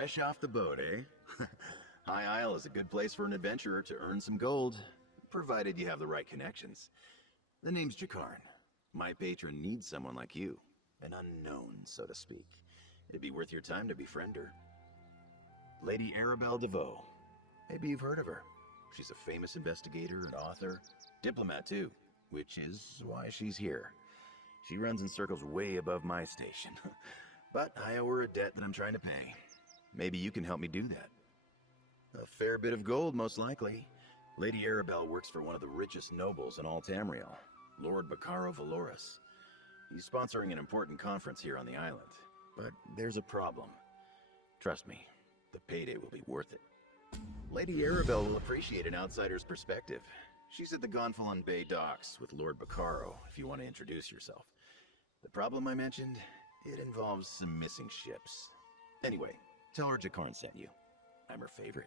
Fresh off the boat, eh? High Isle is a good place for an adventurer to earn some gold, provided you have the right connections. The name's Jakarn. My patron needs someone like you. An unknown, so to speak. It'd be worth your time to befriend her. Lady Arabelle DeVoe. Maybe you've heard of her. She's a famous investigator and author. Diplomat, too, which is why she's here. She runs in circles way above my station. But I owe her a debt that I'm trying to pay. Maybe you can help me do that. A fair bit of gold, most likely. Lady Arabelle works for one of the richest nobles in all Tamriel, Lord Baccaro Valoris. He's sponsoring an important conference here on the island. But there's a problem. Trust me, the payday will be worth it. Lady Arabelle will appreciate an outsider's perspective. She's at the Gonfalon Bay docks with Lord Baccaro, if you want to introduce yourself. The problem I mentioned, it involves some missing ships. Anyway, tell her Jakarn sent you. I'm her favorite.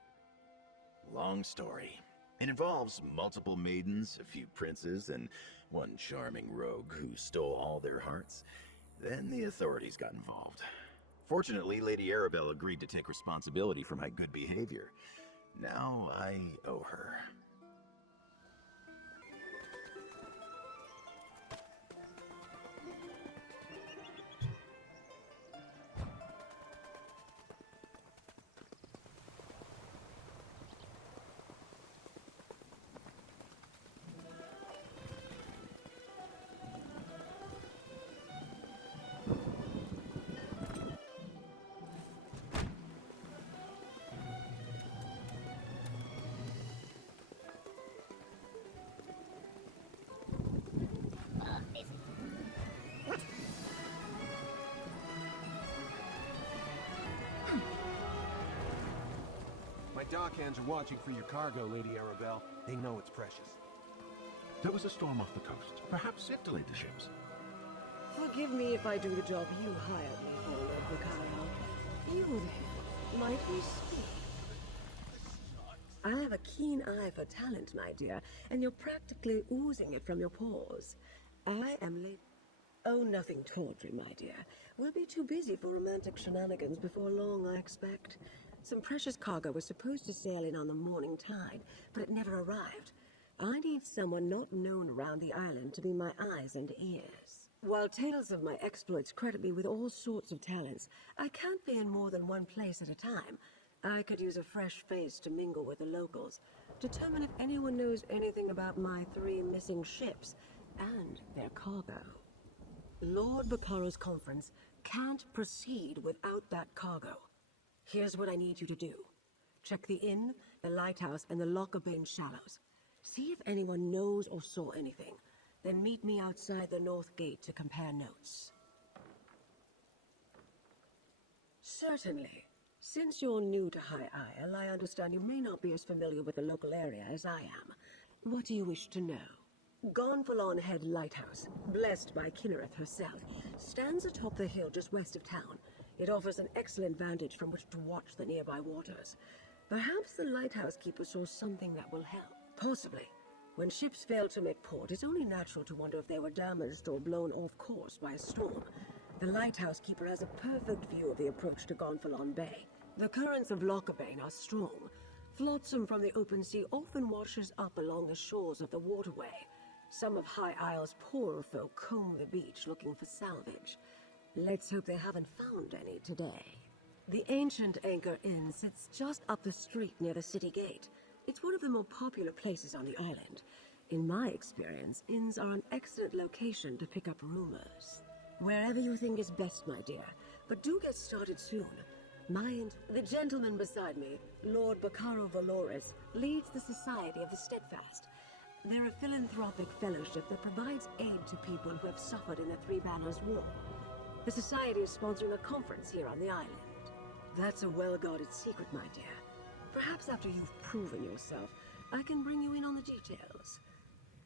Long story. It involves multiple maidens, a few princes, and one charming rogue who stole all their hearts. Then the authorities got involved. Fortunately, Lady Arabelle agreed to take responsibility for my good behavior. Now I owe her. My dockhands are watching for your cargo, Lady Arabelle. They know it's precious. There was a storm off the coast. Perhaps it delayed the ships. Forgive me if I do the job you hired me for, Lord Baccaro. You there, might we speak? I have a keen eye for talent, my dear, and you're practically oozing it from your pores. I am late. Oh, nothing tawdry, my dear. We'll be too busy for romantic shenanigans before long, I expect. Some precious cargo was supposed to sail in on the morning tide, but it never arrived. I need someone not known around the island to be my eyes and ears. While tales of my exploits credit me with all sorts of talents, I can't be in more than one place at a time. I could use a fresh face to mingle with the locals, determine if anyone knows anything about my 3 missing ships and their cargo. Lord Baccaro's conference can't proceed without that cargo. Here's what I need you to do. Check the inn, the lighthouse, and the Lockabane shallows. See if anyone knows or saw anything. Then meet me outside the north gate to compare notes. Certainly. Since you're new to High Isle, I understand you may not be as familiar with the local area as I am. What do you wish to know? Gonfalon Head Lighthouse, blessed by Kinnereth herself, stands atop the hill just west of town. It offers an excellent vantage from which to watch the nearby waters. Perhaps the lighthouse keeper saw something that will help. Possibly. When ships fail to make port, it's only natural to wonder if they were damaged or blown off course by a storm. The lighthouse keeper has a perfect view of the approach to Gonfalon Bay. The currents of Lockabane are strong. Flotsam from the open sea often washes up along the shores of the waterway. Some of High Isle's poorer folk comb the beach looking for salvage. Let's hope they haven't found any today. The ancient Anchor Inn sits just up the street near the city gate. It's one of the more popular places on the island. In my experience, inns are an excellent location to pick up rumors. Wherever you think is best, my dear, but do get started soon. Mind, the gentleman beside me, Lord Baccaro Valoris, leads the Society of the Steadfast. They're a philanthropic fellowship that provides aid to people who have suffered in the Three Banners War. The Society is sponsoring a conference here on the island. That's a well-guarded secret, my dear. Perhaps after you've proven yourself, I can bring you in on the details.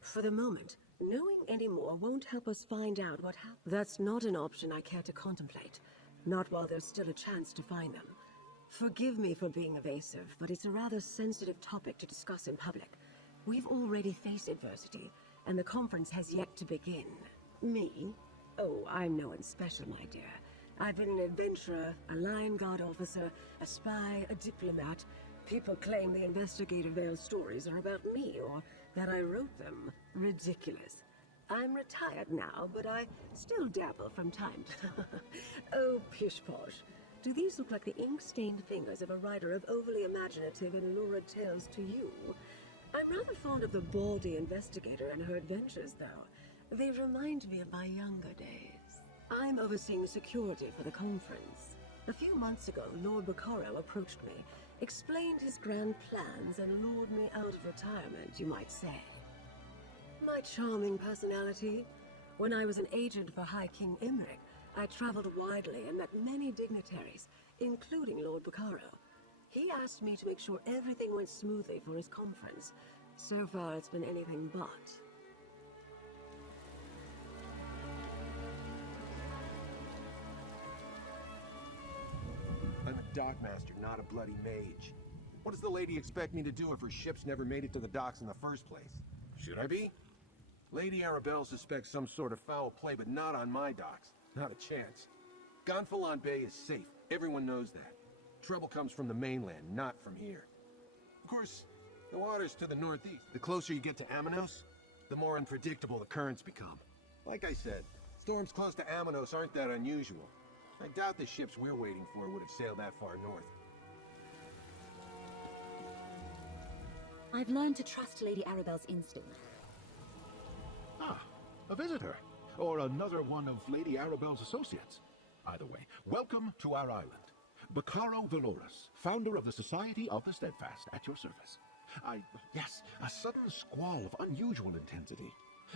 For the moment, knowing any more won't help us find out what happened. That's not an option I care to contemplate. Not while there's still a chance to find them. Forgive me for being evasive, but it's a rather sensitive topic to discuss in public. We've already faced adversity, and the conference has yet to begin. Me? Oh, I'm no one special, my dear. I've been an adventurer, a line guard officer, a spy, a diplomat. People claim the investigative veil stories are about me or that I wrote them. Ridiculous. I'm retired now, but I still dabble from time to time. Oh, pish posh. Do these look like the ink-stained fingers of a writer of overly imaginative and lurid tales to you? I'm rather fond of the baldy investigator and her adventures, though. They remind me of my younger days. I'm overseeing security for the conference. A few months ago, Lord Bacaro approached me, explained his grand plans, and lured me out of retirement, you might say. My charming personality. When I was an agent for High King Imric, I traveled widely and met many dignitaries, including Lord Bacaro. He asked me to make sure everything went smoothly for his conference. So far, it's been anything but. I'm a dockmaster, not a bloody mage. What does the lady expect me to do if her ships never made it to the docks in the first place? Should I be? Lady Arabelle suspects some sort of foul play, but not on my docks. Not a chance. Gonfalon Bay is safe. Everyone knows that. Trouble comes from the mainland, not from here. Of course, the water's to the northeast. The closer you get to Amanos, the more unpredictable the currents become. Like I said, storms close to Amanos aren't that unusual. I doubt the ships we're waiting for would have sailed that far north. I've learned to trust Lady Arabelle's instinct. Ah, a visitor. Or another one of Lady Arabelle's associates. Either way, welcome to our island. Bacaro Valorous, founder of the Society of the Steadfast, at your service. Yes, a sudden squall of unusual intensity.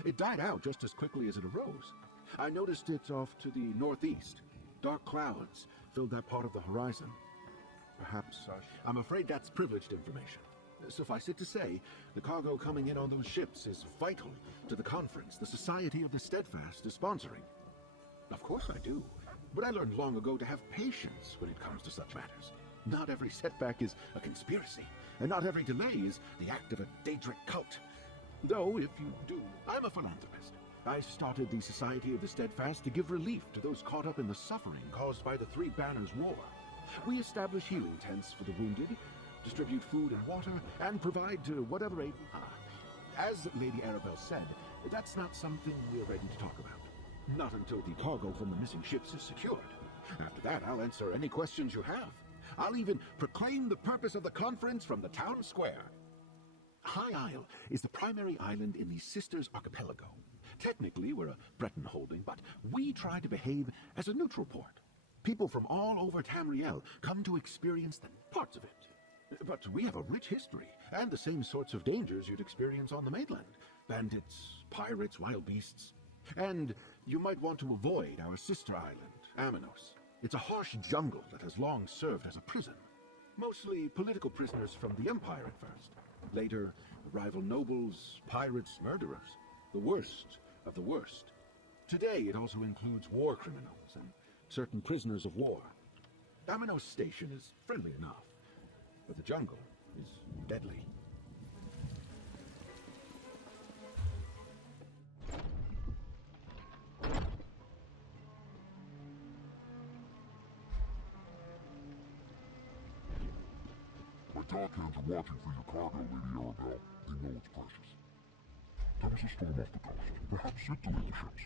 It died out just as quickly as it arose. I noticed it off to the northeast. Dark clouds filled that part of the horizon. Perhaps, I'm afraid that's privileged information. Suffice it to say, the cargo coming in on those ships is vital to the conference the Society of the Steadfast is sponsoring. Of course I do, but I learned long ago to have patience when it comes to such matters. Not every setback is a conspiracy, and not every delay is the act of a Daedric cult. Though, if you do, I'm a philanthropist. I started the Society of the Steadfast to give relief to those caught up in the suffering caused by the Three Banners War. We establish healing tents for the wounded, distribute food and water, and provide whatever aid. As Lady Arabelle said, that's not something we're ready to talk about. Not until the cargo from the missing ships is secured. After that, I'll answer any questions you have. I'll even proclaim the purpose of the conference from the town square. High Isle is the primary island in the Sisters Archipelago. Technically, we're a Breton holding, but we try to behave as a neutral port. People from all over Tamriel come to experience the parts of it. But we have a rich history, and the same sorts of dangers you'd experience on the mainland. Bandits, pirates, wild beasts. And you might want to avoid our sister island, Amanos. It's a harsh jungle that has long served as a prison. Mostly political prisoners from the Empire at first. Later, rival nobles, pirates, murderers. The worst of the worst. Today, it also includes war criminals and certain prisoners of war. Amanos Station is friendly enough, but the jungle is deadly. My dark hands are watching for your cargo, Lady Arabelle. They know it's precious. There was a storm off the coast. Perhaps it delayed the ships.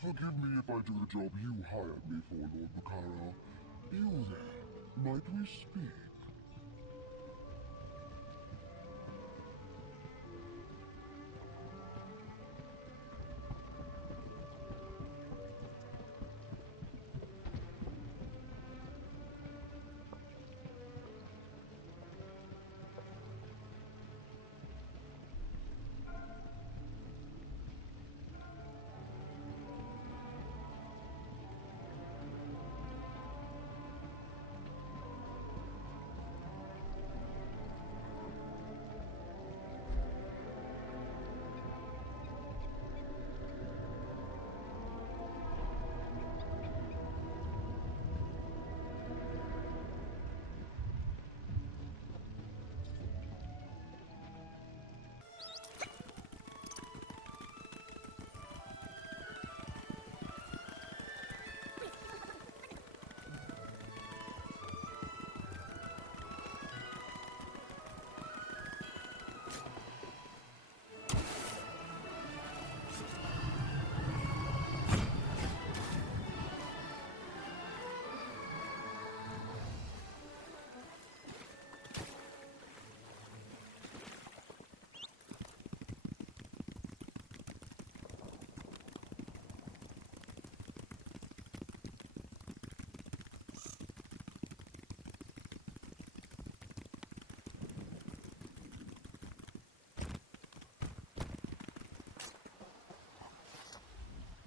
Forgive me if I do the job you hired me for, Lord Bacaro. You there, might we speak?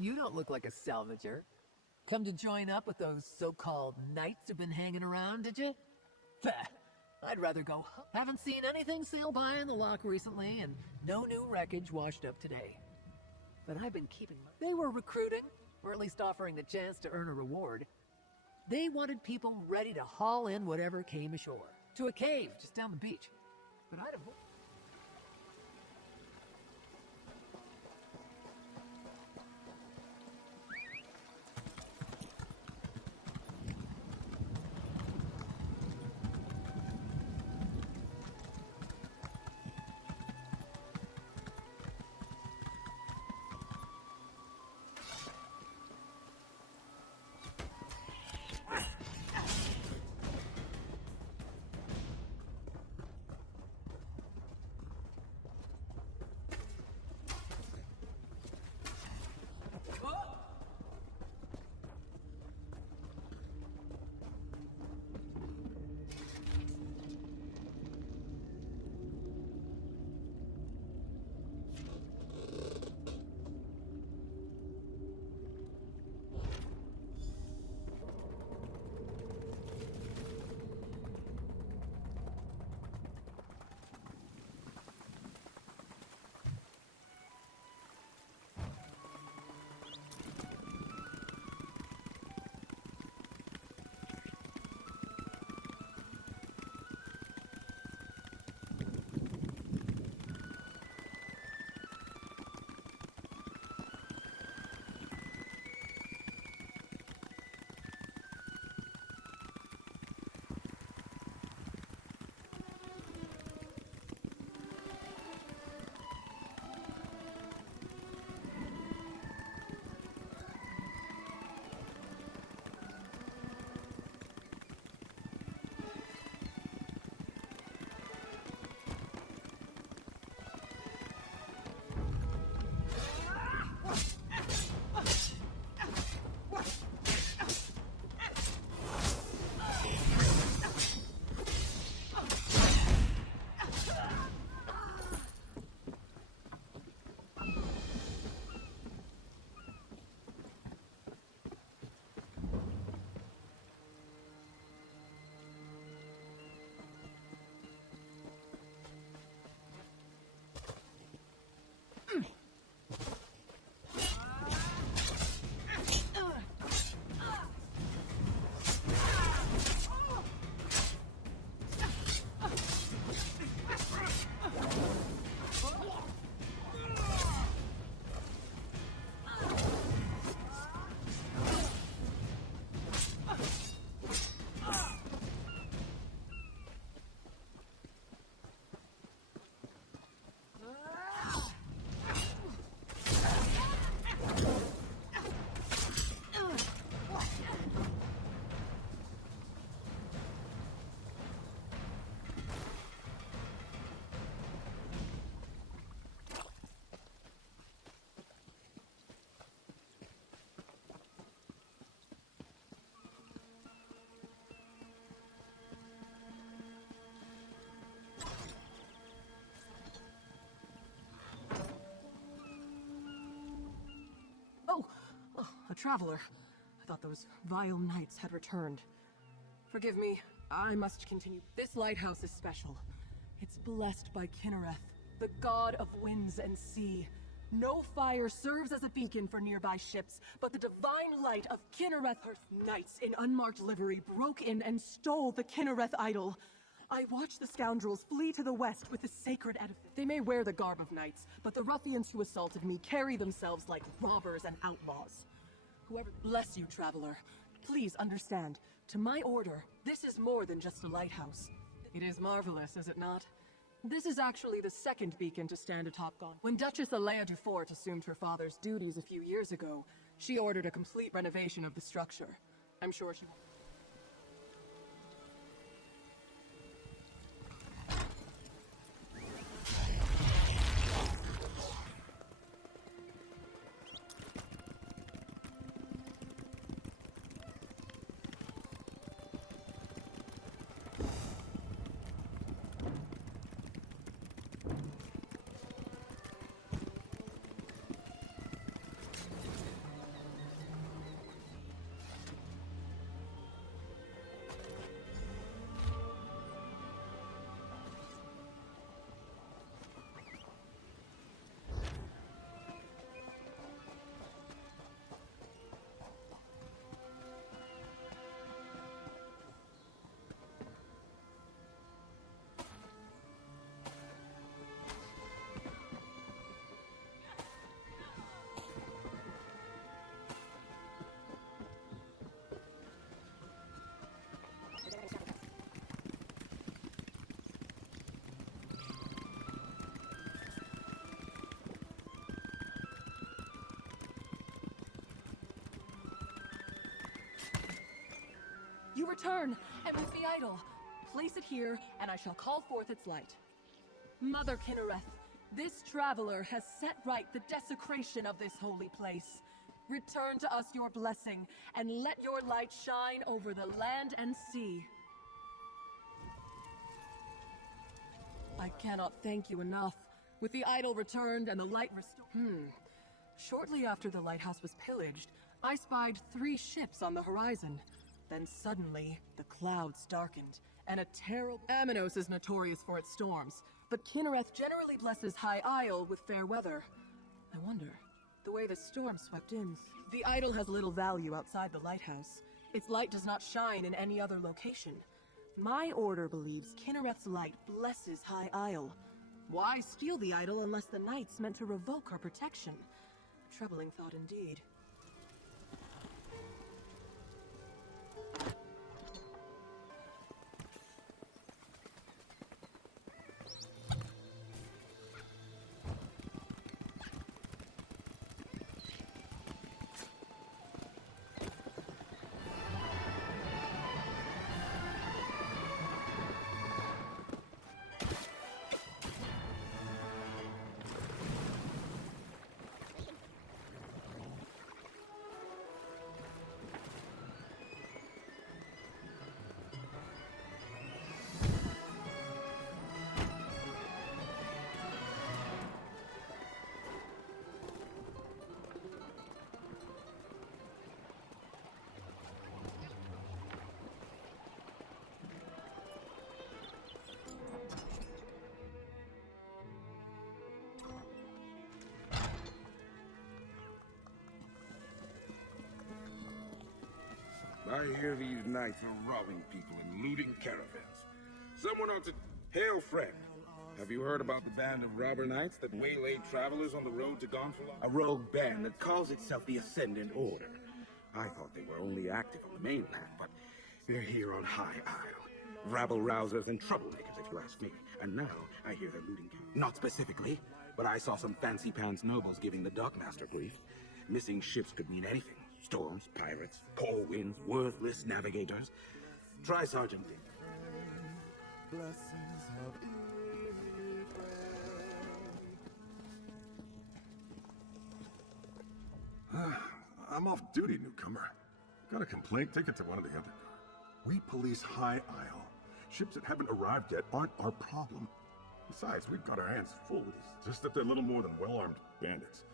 You don't look like a salvager. Come to join up with those so-called knights who've been hanging around, did you? Bah, I'd rather go. Haven't seen anything sail by in the lock recently, and no new wreckage washed up today. But I've been keeping They were recruiting, or at least offering the chance to earn a reward. They wanted people ready to haul in whatever came ashore. To a cave just down the beach. But I'd have... A traveler. I thought those vile knights had returned. Forgive me, I must continue. This lighthouse is special. It's blessed by Kinnereth, the god of winds and sea. No fire serves as a beacon for nearby ships, but the divine light of Kinnereth. Her knights in unmarked livery broke in and stole the Kinnereth idol. I watched the scoundrels flee to the west with the sacred edifice. They may wear the garb of knights, but the ruffians who assaulted me carry themselves like robbers and outlaws. Whoever bless you, traveler, please understand, to my order, this is more than just a lighthouse. It is marvelous, is it not? This is actually the second beacon to stand atop Gone. When Duchess Alea Dufort assumed her father's duties a few years ago, she ordered a complete renovation of the structure. I'm sure she... return, and with the idol. Place it here, and I shall call forth its light. Mother Kinnereth, this traveler has set right the desecration of this holy place. Return to us your blessing, and let your light shine over the land and sea. I cannot thank you enough. With the idol returned and the light restored. Shortly after the lighthouse was pillaged, I spied 3 ships on the horizon. Then suddenly, the clouds darkened, and a terrible... Aminos is notorious for its storms, but Kinnereth generally blesses High Isle with fair weather. I wonder, the way the storm swept in... The idol has little value outside the lighthouse. Its light does not shine in any other location. My order believes Kinnereth's light blesses High Isle. Why steal the idol unless the knights meant to revoke her protection? A troubling thought indeed. I hear these knights are robbing people and looting caravans. Someone ought to... Hail, friend. Have you heard about the band of robber knights that waylaid travelers on the road to Gonfalon? A rogue band that calls itself the Ascendant Order. I thought they were only active on the mainland, but they're here on High Isle. Rabble-rousers and troublemakers, if you ask me. And now I hear they're looting... Not specifically, but I saw some fancy-pants nobles giving the dockmaster grief. Missing ships could mean anything. Storms, pirates, poor winds, worthless navigators. Try Sergeant Dick. I'm off duty, newcomer. Got a complaint? Take it to one of the other guards. We police High Isle. Ships that haven't arrived yet aren't our problem. Besides, we've got our hands full with this. Just that they're little more than well-armed bandits.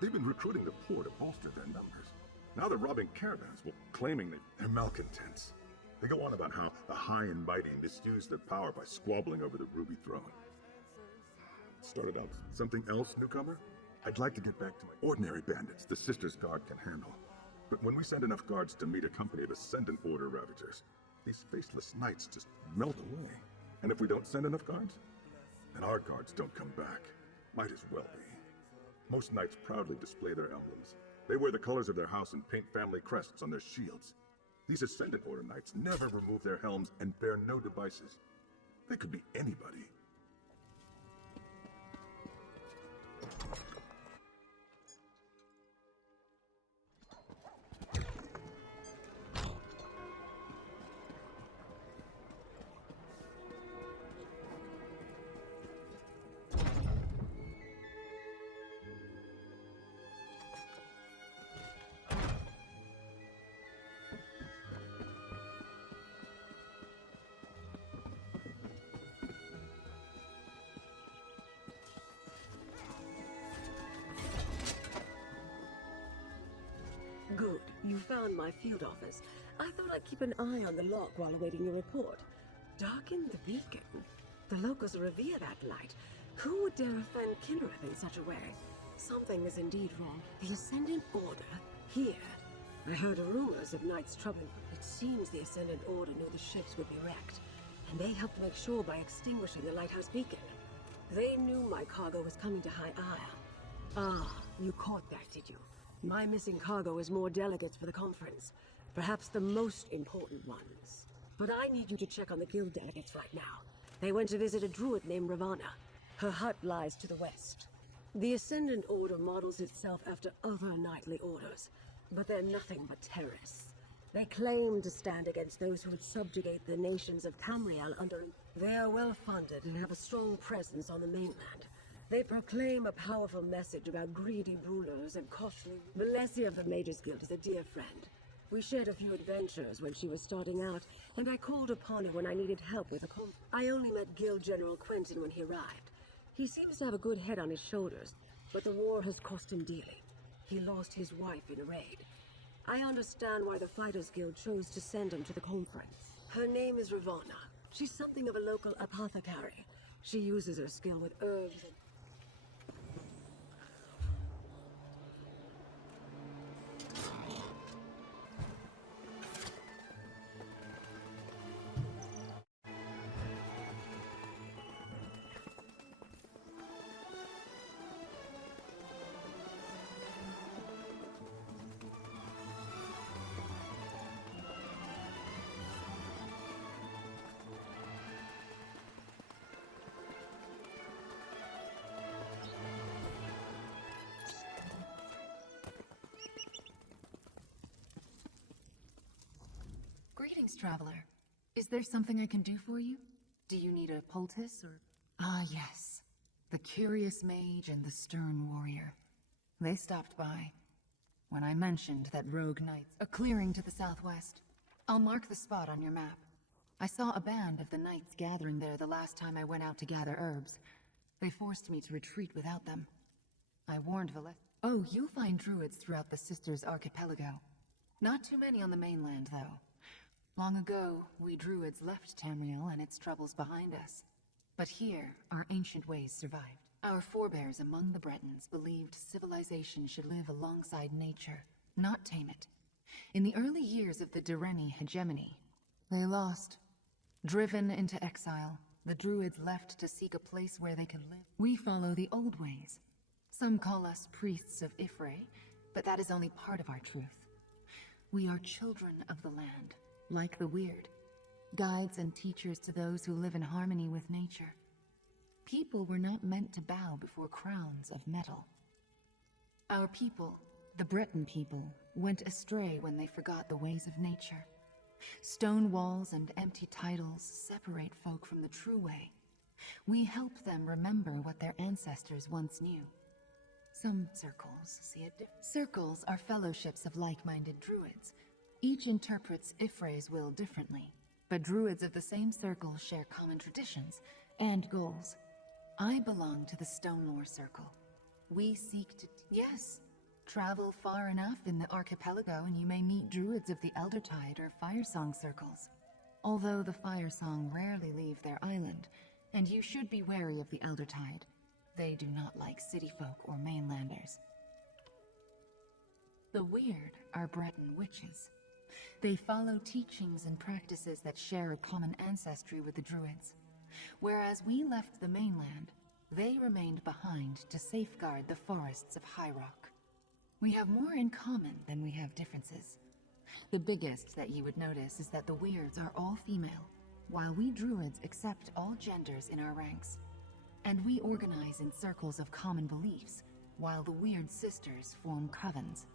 They've been recruiting the poor to bolster their numbers. Now they're robbing caravans, well, claiming that they're malcontents. They go on about how the high and mighty misuse their power by squabbling over the Ruby Throne. Started out something else, newcomer? I'd like to get back to my ordinary bandits the Sisters Guard can handle. But when we send enough guards to meet a company of Ascendant Order Ravagers, these faceless knights just melt away. And if we don't send enough guards, then our guards don't come back. Might as well be. Most knights proudly display their emblems. They wear the colors of their house and paint family crests on their shields. These Ascendant Order knights never remove their helms and bear no devices. They could be anybody. Good. You found my field office. I thought I'd keep an eye on the lock while awaiting your report. Darken the beacon? The locals revere that light. Who would dare offend Kinnereth in such a way? Something is indeed wrong. The Ascendant Order? Here? I heard rumors of knights troubling. It seems the Ascendant Order knew the ships would be wrecked, and they helped make sure by extinguishing the lighthouse beacon. They knew my cargo was coming to High Isle. Ah, you caught that, did you? My missing cargo is more delegates for the conference. Perhaps the most important ones. But I need you to check on the guild delegates right now. They went to visit a druid named Ravana. Her hut lies to the west. The Ascendant Order models itself after other knightly orders, but they're nothing but terrorists. They claim to stand against those who would subjugate the nations of Tamriel under... They are well-funded and have a strong presence on the mainland. They proclaim a powerful message about greedy rulers and costly... Valencia of the Mages Guild is a dear friend. We shared a few adventures when she was starting out, and I called upon her when I needed help with a I only met Guild General Quentin when he arrived. He seems to have a good head on his shoulders, but the war has cost him dearly. He lost his wife in a raid. I understand why the Fighters Guild chose to send him to the conference. Her name is Ravana. She's something of a local apothecary. She uses her skill with herbs and... Greetings, traveler. Is there something I can do for you? Do you need a poultice or... Ah, yes. The curious mage and the stern warrior. They stopped by when I mentioned that rogue knights... A clearing to the southwest. I'll mark the spot on your map. I saw a band of the knights gathering there the last time I went out to gather herbs. They forced me to retreat without them. I warned Valet... Oh, you'll find druids throughout the Sisters Archipelago. Not too many on the mainland, though. Long ago, we druids left Tamriel and its troubles behind us. But here, our ancient ways survived. Our forebears among the Bretons believed civilization should live alongside nature, not tame it. In the early years of the Direni hegemony, they lost. Driven into exile, the druids left to seek a place where they could live. We follow the old ways. Some call us priests of Ifre, but that is only part of our truth. We are children of the land. Like the weird, guides and teachers to those who live in harmony with nature. People were not meant to bow before crowns of metal. Our people, the Breton people, went astray when they forgot the ways of nature. Stone walls and empty titles separate folk from the true way. We help them remember what their ancestors once knew. Some circles see it differently. Circles are fellowships of like-minded druids. Each interprets Ifre's will differently, but druids of the same circle share common traditions and goals. I belong to the Stonelore Circle. We seek to... Yes, travel far enough in the archipelago and you may meet druids of the Eldertide or Firesong circles. Although the Firesong rarely leave their island, and you should be wary of the Eldertide. They do not like city folk or mainlanders. The weird are Breton witches. They follow teachings and practices that share a common ancestry with the druids. Whereas we left the mainland, they remained behind to safeguard the forests of High Rock. We have more in common than we have differences. The biggest that you would notice is that the weirds are all female, while we druids accept all genders in our ranks. And we organize in circles of common beliefs, while the weird sisters form covens.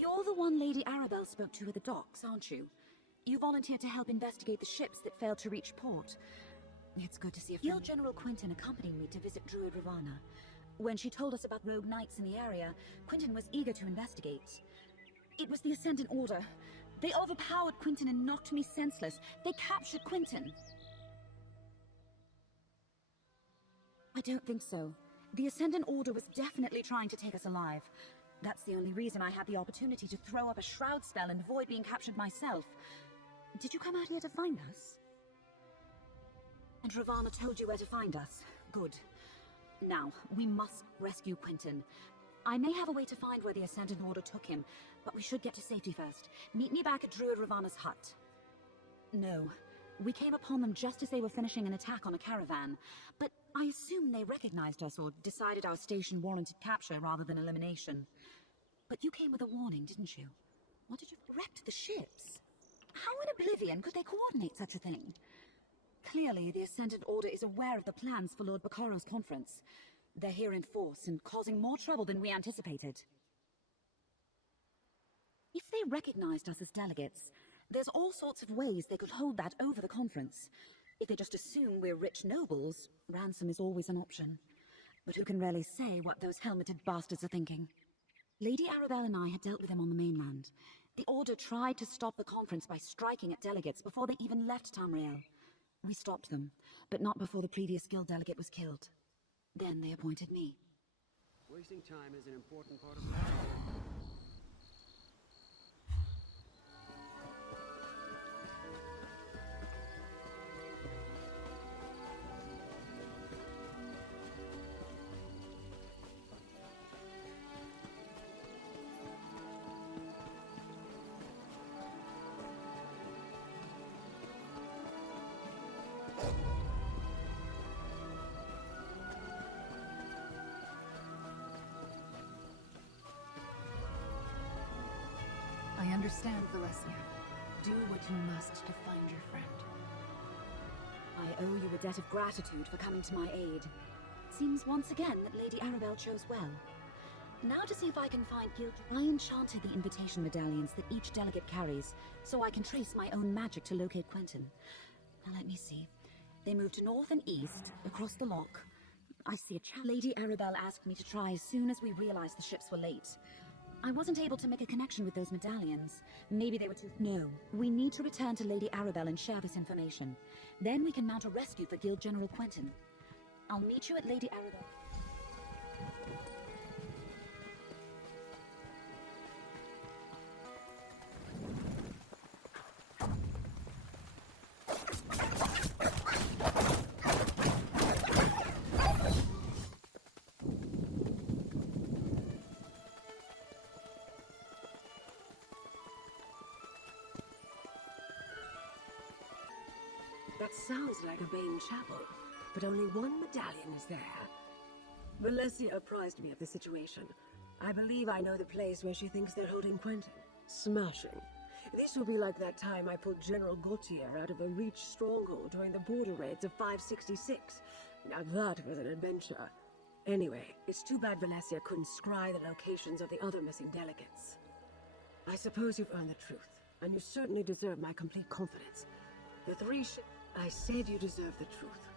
You're the one Lady Arabelle spoke to at the docks, aren't you? You volunteered to help investigate the ships that failed to reach port. It's good to see a friend. Guild General Quentin accompanied me to visit Druid Ravana. When she told us about rogue knights in the area, Quentin was eager to investigate. It was the Ascendant Order. They overpowered Quentin and knocked me senseless. They captured Quentin. I don't think so. The Ascendant Order was definitely trying to take us alive. That's the only reason I had the opportunity to throw up a shroud spell and avoid being captured myself. Did you come out here to find us? And Ravana told you where to find us. Good. Now, we must rescue Quentin. I may have a way to find where the Ascendant Order took him, but we should get to safety first. Meet me back at Druid Ravana's hut. No. We came upon them just as they were finishing an attack on a caravan, but I assume they recognized us or decided our station warranted capture rather than elimination. But you came with a warning, didn't you? What did you... Wrecked the ships? How in oblivion could they coordinate such a thing? Clearly, the Ascendant Order is aware of the plans for Lord Baccaro's conference. They're here in force and causing more trouble than we anticipated. If they recognized us as delegates, there's all sorts of ways they could hold that over the conference. If they just assume we're rich nobles, ransom is always an option. But who can really say what those helmeted bastards are thinking? Lady Arabelle and I had dealt with them on the mainland. The Order tried to stop the conference by striking at delegates before they even left Tamriel. We stopped them, but not before the previous guild delegate was killed. Then they appointed me. Wasting time is an important part of life. I understand, Valencia. Do what you must to find your friend. I owe you a debt of gratitude for coming to my aid. Seems once again that Lady Arabelle chose well. Now to see if I can find Guild... I enchanted the invitation medallions that each delegate carries, so I can trace my own magic to locate Quentin. Now let me see. They move to north and east, across the lock. I see a chap. Lady Arabelle asked me to try as soon as we realized the ships were late. I wasn't able to make a connection with those medallions. Maybe they were too... No. We need to return to Lady Arabelle and share this information. Then we can mount a rescue for Guild General Quentin. I'll meet you at Lady Arabelle. That sounds like a Bane chapel, but only one medallion is there. Valencia apprised me of the situation. I believe I know the place where she thinks they're holding Quentin. Smashing. This will be like that time I pulled General Gautier out of a Reach stronghold during the border raids of 566. Now that was an adventure. Anyway, it's too bad Valencia couldn't scry the locations of the other missing delegates. I suppose you've earned the truth, and you certainly deserve my complete confidence. The three I said you deserve the truth.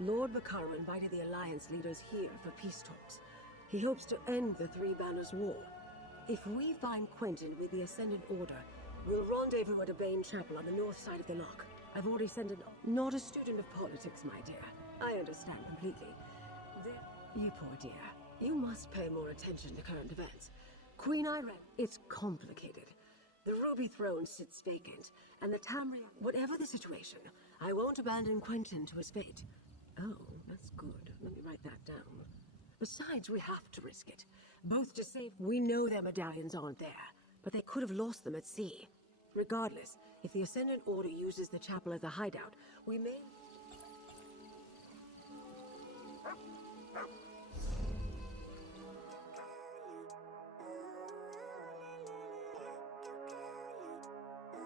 Lord Baccaro invited the Alliance leaders here for peace talks. He hopes to end the Three Banners War. If we find Quentin with the Ascendant Order, we'll rendezvous at a Bane chapel on the north side of the lock. I've already sent an... Not a student of politics, my dear. I understand completely. You poor dear. You must pay more attention to current events. Queen Irene, it's complicated. The Ruby Throne sits vacant, and the Tamriel... Whatever the situation, I won't abandon Quentin to his fate. Oh, that's good. Let me write that down. Besides, we have to risk it. Both to save... We know their medallions aren't there, but they could have lost them at sea. Regardless, if the Ascendant Order uses the chapel as a hideout, we may...